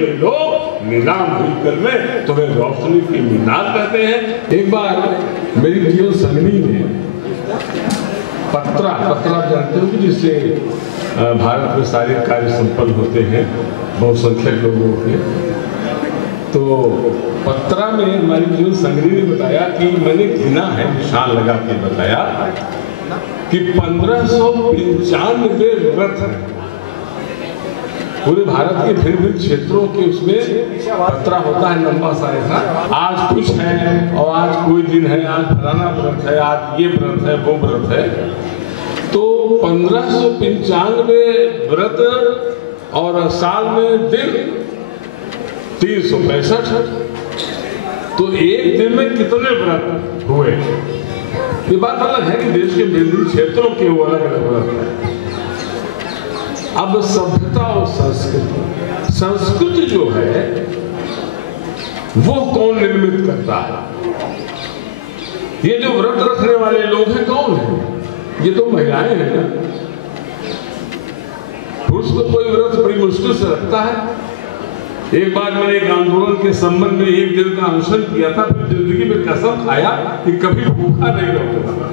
हुए लोग नीलाम नहीं कर में तुम्हें रोशनी की मीनार कहते हैं। एक बार मेरी जीवन संगनी में पत्रा जानते हो कि जिससे भारत में सारे कार्य संपन्न होते हैं बहुसंख्यक लोगों के, तो पत्रा में हमारी जीवन संगनी ने बताया कि मैंने गिना है, निशान लगा के बताया कि 1595 व्रत है पूरे भारत के भिन्न भिन्न क्षेत्रों के। उसमें पत्रा होता है लंबा सा ऐसा, आज कुछ है और आज कोई दिन है, आज फलाना व्रत है, आज ये व्रत है, वो व्रत है। तो 1595 व्रत और साल में दिन 365, तो एक दिन में कितने व्रत हुए? ये बात अलग है कि देश के विभिन्न क्षेत्रों के वो अलग अलग व्रत है। अब सभ्यता और संस्कृति, संस्कृति जो है वो कौन निर्मित करता है? ये जो व्रत रखने वाले लोग हैं कौन है? ये तो महिलाएं हैं ना। पुरुष तो कोई व्रत बड़ी मुश्किल से रखता है। एक बार मैंने एक आंदोलन के संबंध में एक दिन का अनुसरण किया था, फिर जिंदगी में कसम खाया कि कभी भूखा नहीं रहूंगा।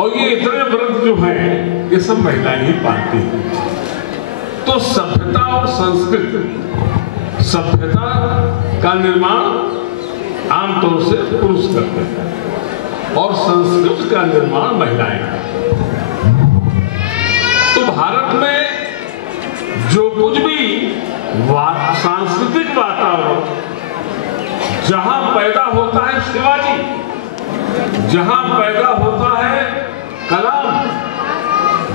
और ये इतने व्रत जो हैं ये सब महिलाएं ही पालती हैं। तो सभ्यता और संस्कृति, सभ्यता का निर्माण आमतौर से पुरुष करते हैं और संस्कृति का निर्माण महिलाएं करती हैं। तो भारत में जो कुछ भी सांस्कृतिक वातावरण जहां पैदा होता है शिवाजी, जहां पैदा होता है कलाम,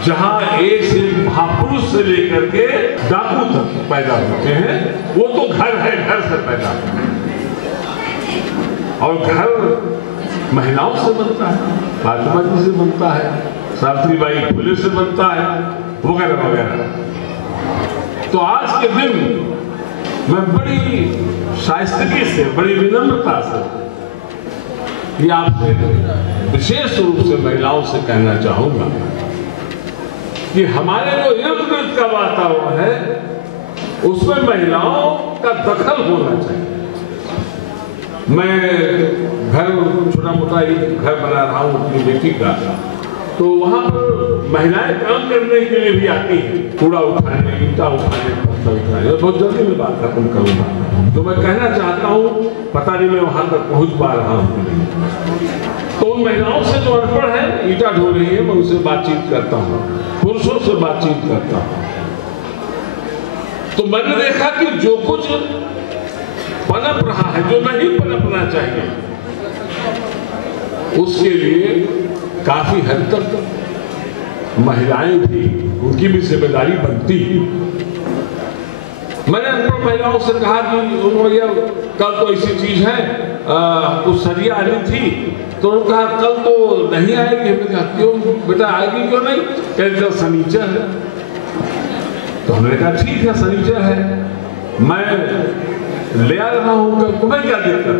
जहां एक से महापुरुष से लेकर के डाकू तक पैदा होते हैं, वो तो घर है, घर से पैदा होते हैं। और घर महिलाओं से बनता है, फातिमा जी से बनता है, सावित्रीबाई फुले से बनता है, वगैरह वगैरह। तो आज के दिन मैं बड़ी शाइस्तगी से, बड़ी विनम्रता से ये आपसे विशेष रूप से महिलाओं से कहना चाहूंगा कि हमारे जो इर्द गिर्द का वातावरण है उसमें महिलाओं का दखल होना चाहिए। मैं घर छोटा मोटा ही घर बना रहा हूँ अपनी बेटी का, तो वहां पर महिलाएं काम करने के लिए भी आती हैं, कूड़ा उठाने, ईंटा उठाने, पत्थर उठाने। बहुत जल्दी मैं बात खत्म करूंगा। तो मैं कहना चाहता हूँ, पता नहीं मैं वहां तक पहुंच पा रहा हूँ। तो उन महिलाओं से जो अनपढ़ है, ईंटा ढो रही है, मैं उनसे बातचीत करता हूँ, पुरुषों से बातचीत करता हूँ। तो मैंने देखा कि जो कुछ पनप रहा है, जो नहीं पनपना चाहिए, उसके लिए काफी हद तक महिलाएं भी, उनकी भी जिम्मेदारी बनती है। मैंने अनपढ़ महिलाओं से कहा कि भैया कल तो ऐसी चीज है, कुछ सरिया आनी थी, तो उन्होंने कहा कल तो नहीं आएगी। हमने कहा क्यों बेटा आएगी क्यों नहीं? कल शनिचर है। तो हमने कहा ठीक है शनिचर है, मैं ले आ रहा हूँ, कल तुम्हें क्या दिक्कत है?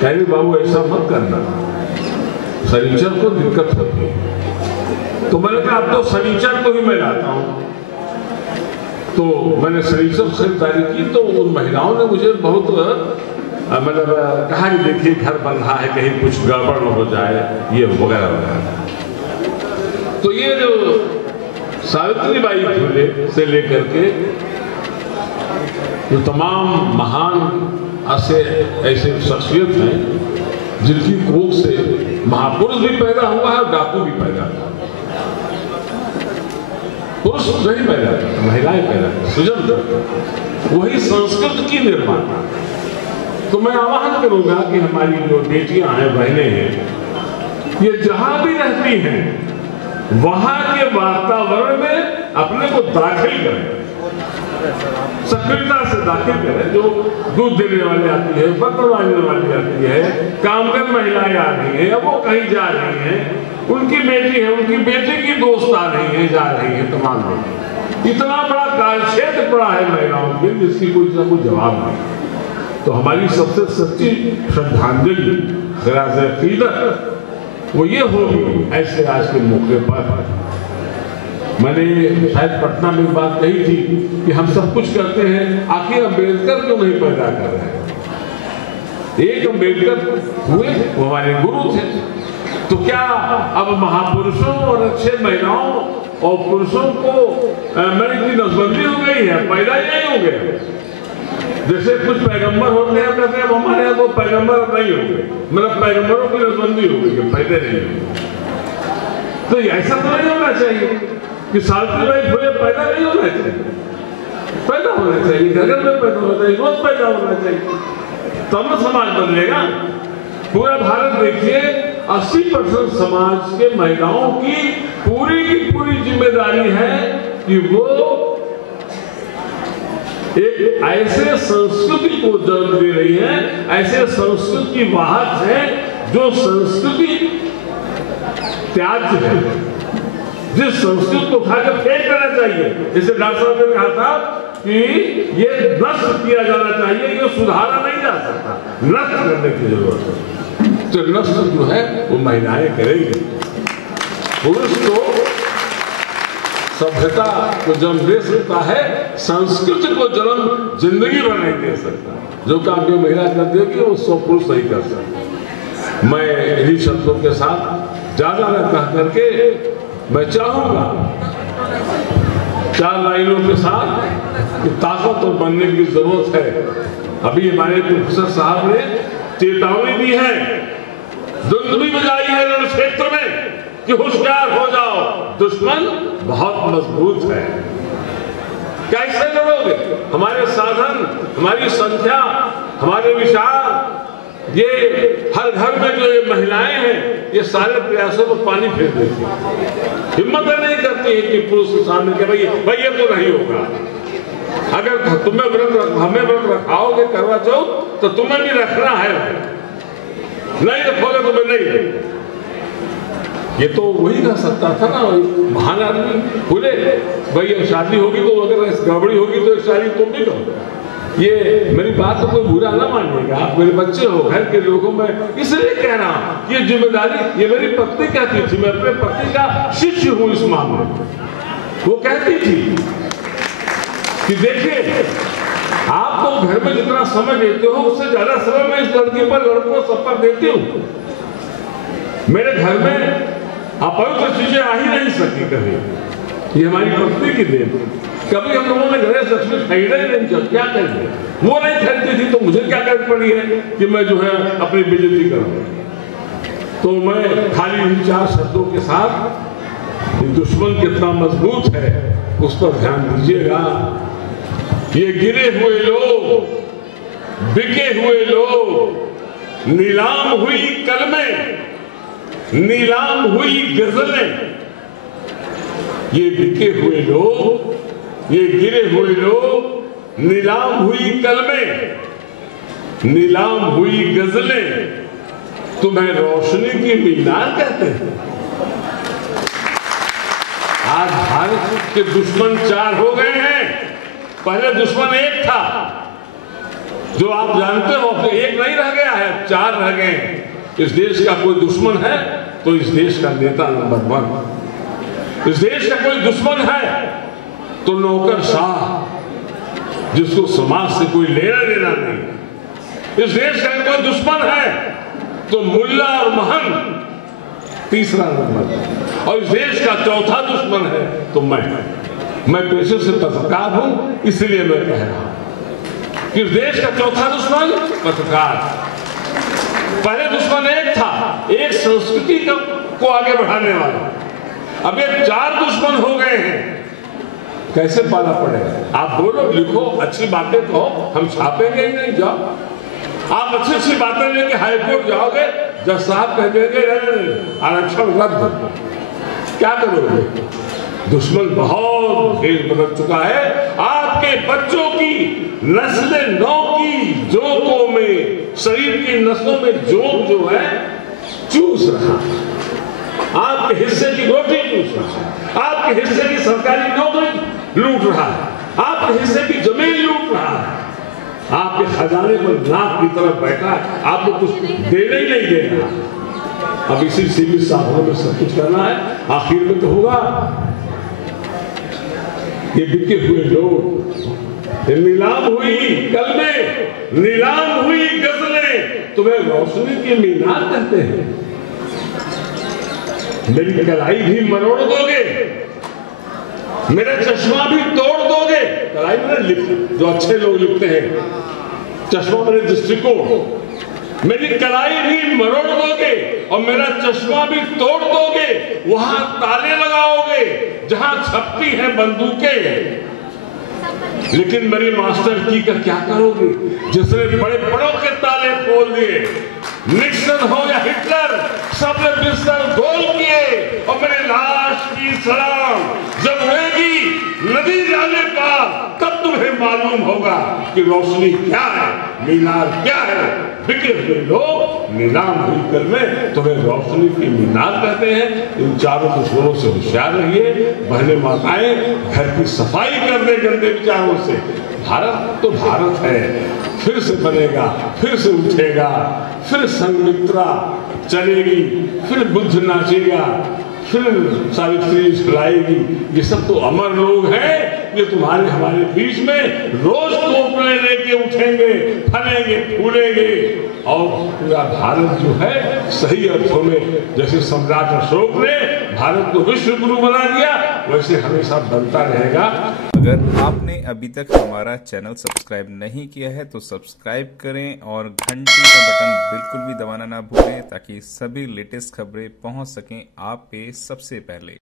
कह रही बाबू ऐसा मत करना, शनिचर को दिक्कत होती है। तो मैंने कहा अब तो शनिचर को ही मैं लाता हूँ। तो मैंने शनिचर खरीदारी की, तो उन महिलाओं ने मुझे बहुत मतलब कहा कि देखिए घर बन रहा है, कहीं कुछ गड़बड़ न हो जाए, ये वगैरह वगैरह। तो ये जो सावित्रीबाई फुले से लेकर के जो तमाम महान ऐसे शख्सियत हैं जिनकी कोख से महापुरुष भी पैदा हुआ है और डाकू भी पैदा हुआ। पुरुष नहीं पैदा करता, महिलाएं पैदा करती, सृजन करती, वही संस्कृति की निर्माण। तो मैं आह्वान करूंगा कि हमारी जो बेटियां हैं, बहनें हैं, ये जहां भी रहती हैं वहां के वातावरण में अपने को दाखिल करें, सक्रियता से दाखिल करें। जो दूध देने वाली आती है, बर्तन मांजने वाली आती है, कामगर महिलाएं आ रही हैं, वो कहीं जा रही हैं, उनकी बेटी है, उनकी बेटी की दोस्त आ रही है, जा रही है, तमाम लोग। इतना बड़ा कार्यक्षेत्र पड़ा है महिलाओं के, जिसकी कोई जवाब नहीं। तो हमारी सबसे सच्ची श्रद्धांजलि, खिराज-ए-अकीदत वो ये होगी ऐसे आज के मौके पर मैंने शायद पटना में बात कही थी कि हम सब कुछ करते हैं, आखिर अम्बेडकर क्यों नहीं पैदा कर रहे हैं? एक अम्बेडकर हुए, वो हमारे गुरु थे। तो क्या अब महापुरुषों और अच्छे महिलाओं और पुरुषों को मैंने इतनी नसबंदी हो गई है, पैदा ही नहीं हो गया? जैसे कुछ पैगंबर होते हैं, कहते हैं हमारे यहाँ तो पैगंबर नहीं होंगे, मतलब पैगंबरों की नसबंदी हो गई, पैदा नहीं होंगे। तो ऐसा तो नहीं होना चाहिए कि सावित्रीबाई फुले पैदा नहीं होना चाहिए, पैदा होना चाहिए, घर में पैदा होना चाहिए, रोज पैदा होना चाहिए, तब तो समाज बदलेगा। पूरा भारत देखिए, 80% समाज के महिलाओं की पूरी जिम्मेदारी है कि वो एक ऐसे संस्कृति को जन्म दे रही है, ऐसे संस्कृति की वाहक है जो संस्कृति त्याज्य है, जिस संस्कृति को उठाकर फेंक देना चाहिए। जैसे डॉक्टर साहब ने कहा था कि ये नष्ट किया जाना चाहिए, ये सुधारा नहीं जा सकता, नष्ट करने की जरूरत है। तो नष्ट जो है वो महिलाएं करेंगे। पुरुष को सभ्यता को जन्म दे सकता है, संस्कृति को जन्म जिंदगी भर नहीं दे सकता। जो काम की महिला कर देगी वो सब पुरुष नहीं कर सकता। मैं इन्हीं शब्दों के साथ ज्यादा न कह करके मैं चाहूंगा 4 लाइनों के साथ ताकतवर बनने की जरूरत है। अभी हमारे प्रोफेसर साहब ने चेतावनी दी है, दुंदुभी बजाई है रण क्षेत्र में कि होशियार हो जाओ, दुश्मन बहुत मजबूत है। कैसे लड़ोगे? हमारे साधन, हमारी संख्या, हमारे विचार, ये हर घर में जो ये महिलाएं हैं, ये सारे प्रयासों को पानी फेर देती है। हिम्मत नहीं करती है कि पुरुष के सामने के भाई ये तो नहीं होगा। अगर तुम्हें हमें व्रत रखाओगे करवा चौथ, तो तुम्हें भी रखना है, नहीं रखोगे तुम्हें नहीं। ये तो वही कर सकता था ना, महान आदमी बोले भाई शादी होगी तो अगर गड़बड़ी होगी तो शादी तुम भी करो। ये मेरी बात को कोई बुरा ना मानिएगा, आप मेरे बच्चे हो, घर के लोगों में इसलिए कह रहा हूं, ये जिम्मेदारी ये मेरी पत्नी कहती थी, मैं अपने पति का शिष्य हूं इस मामले में। वो कहती थी कि देखिए आप तो घर में जितना समय देते हो उससे ज्यादा समय मैं इस लड़की पर, लड़कों सब पर देती हूँ। मेरे घर में अपवित्र चीजें आ ही नहीं सकती कभी, ये हमारी पत्नी की देन। कभी हम लोगों ने गणेश लक्ष्मी खरीदा ही नहीं, क्या करेंगे? वो नहीं खरीदती थी तो मुझे क्या करनी पड़ी है कि मैं जो है अपनी बेइज्जती करूं। तो मैं खाली इन 4 शब्दों के साथ दुश्मन कितना मजबूत है उस पर ध्यान दीजिएगा। ये गिरे हुए लोग, बिके हुए लोग, नीलाम हुई कलमें, नीलाम हुई गजलें, ये बिके हुए लोग, ये गिरे हुए लोग, नीलाम हुई कलमें, नीलाम हुई गजलें, तुम्हें रोशनी की मीनार कहते हैं। आज भारत के दुश्मन 4 हो गए हैं, पहले दुश्मन 1 था, जो आप जानते हो, अब 1 नहीं रह गया है, 4 रह गए हैं। इस देश का कोई दुश्मन है तो इस देश का नेता नंबर 1। इस देश का कोई दुश्मन है तो नौकरशाह, जिसको समाज से कोई लेना देना नहीं। इस देश का कोई दुश्मन है तो मुल्ला और महन, तीसरा नंबर। और इस देश का चौथा दुश्मन है तो मैं पेशे से पत्रकार हूं, इसलिए मैं कह रहा हूं कि इस देश का चौथा दुश्मन पत्रकार। पहले दुश्मन 1 था, एक संस्कृति को आगे बढ़ाने वाला, अब ये 4 दुश्मन हो गए हैं। कैसे पाला पड़ेगा? आप बोलो, लिखो, अच्छी बातें कहो, हम छापेंगे ही नहीं। जाओ आप अच्छी बातें लेके हाईकोर्ट जाओगे, जज साहब कह देंगे आरक्षण रद्द, क्या करोगे? दुश्मन बहुत तेज बदल चुका है। आपके बच्चों की नस्लें नौ की जोकों में, शरीर की नसों में जोक जो है चूस रहा है, आपके हिस्से की रोटी चूस रहा है, आपके हिस्से की सरकारी नौकरी लूट रहा है, आपके हिस्से की जमीन लूट रहा है, आपके खजाने पर नाक की तरफ बैठा है, आपको कुछ देने ही नहीं दे रहा। अब इसी सीमित साधनों में सब कुछ करना है, आखिर में तो होगा ये बिके हुए लोग, नीलाम हुई कलमें, नीलाम हुई गजलें, तुम्हें रोशनी के मीनार कहते हैं। मेरी कलाई भी मरोड़ दोगे, मेरा चश्मा भी तोड़ दोगे। कलाई में जो अच्छे लोग लिखते हैं, चश्मा मेरे दृष्टिकोण, मेरी कलाई भी मरोड़ दोगे और मेरा चश्मा भी तोड़ दोगे। वहां ताले लगाओगे जहां छपती हैं बंदूकें, लेकिन मेरी मास्टर की का क्या करोगे जिसने बड़े बड़ों के ताले खोल दिए। निक्सन हो या हिटलर, सबने बिस्तर गोल किए और मेरी लाश की सलाम जब उड़ेगी नदी जाने पार, तब तुम्हें मालूम होगा कि रोशनी क्या है, मीनार क्या है। बिके हुए लोग, नीलाम हुई कलमें, तुम्हें रोशनी की मीनार कहते हैं। इन चारों दुश्मनों से होशियार रहिए। बहने माताएं, घर की सफाई कर दे गंदे विचारों से। भारत तो भारत है, फिर से बनेगा, फिर से उठेगा, फिर संघमित्रा चलेगी, फिर बुद्ध नाचेगा, फिर सावित्री झुलाएगी। ये सब तो अमर लोग हैं, ये तुम्हारे हमारे बीच में रोज टोपले लेके उठेंगे, फलेंगे, फूलेंगे। और पूरा भारत जो है सही अर्थों में, जैसे सम्राट अशोक ने भारत को विश्व गुरु बना दिया, वैसे हमेशा बनता रहेगा। अगर आपने अभी तक हमारा चैनल सब्सक्राइब नहीं किया है तो सब्सक्राइब करें और घंटी का बटन बिल्कुल भी दबाना ना भूलें, ताकि सभी लेटेस्ट खबरें पहुंच सकें आप पे सबसे पहले।